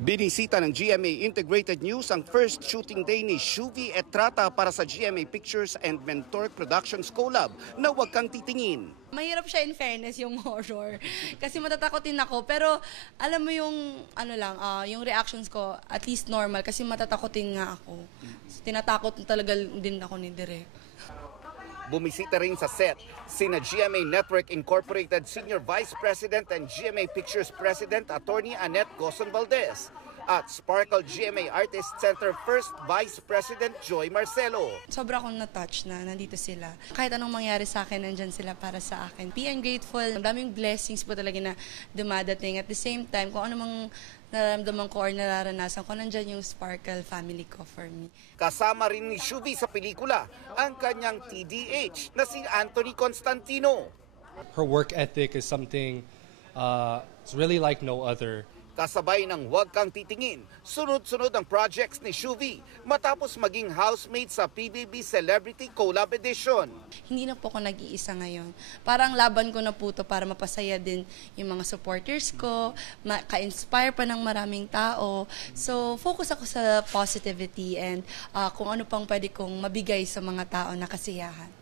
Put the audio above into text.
Binisita ng GMA Integrated News ang first shooting day ni Shuvi Etrata para sa GMA Pictures and Mentor Productions collab na Huwag Kang Titingin. Mahirap siya in fairness yung horror kasi matatakotin ako, pero alam mo yung yung reactions ko at least normal kasi matatakotin nga ako. So, tinatakot talaga din ako ni Direk. Bumisita rin sa set sina GMA Network Incorporated Senior Vice President and GMA Pictures President Attorney Annette Gozon Valdez at Sparkle GMA Artist Center First Vice President Joy Marcelo. Sobra akong na-touch na nandito sila. Kahit anong mangyari sa akin, nandyan sila para sa akin. I'm grateful. Ang daming blessings po talaga na dumadating. At the same time, kung ano mang nararamdaman ko or nararanasan ko, nandyan yung Sparkle family ko for me. Kasama rin ni Shuvi sa pelikula ang kanyang TDH na si Anthony Constantino. Her work ethic is something it's really like no other. Kasabay ng Huwag Kang Titingin, sunod-sunod ang projects ni Shuvi matapos maging housemate sa PBB Celebrity Collab Edition. Hindi na po ako nag-iisa ngayon. Parang laban ko na po to para mapasaya din yung mga supporters ko, ka-inspire pa ng maraming tao. So, focus ako sa positivity and kung ano pang pwede kong mabigay sa mga tao na kasiyahan.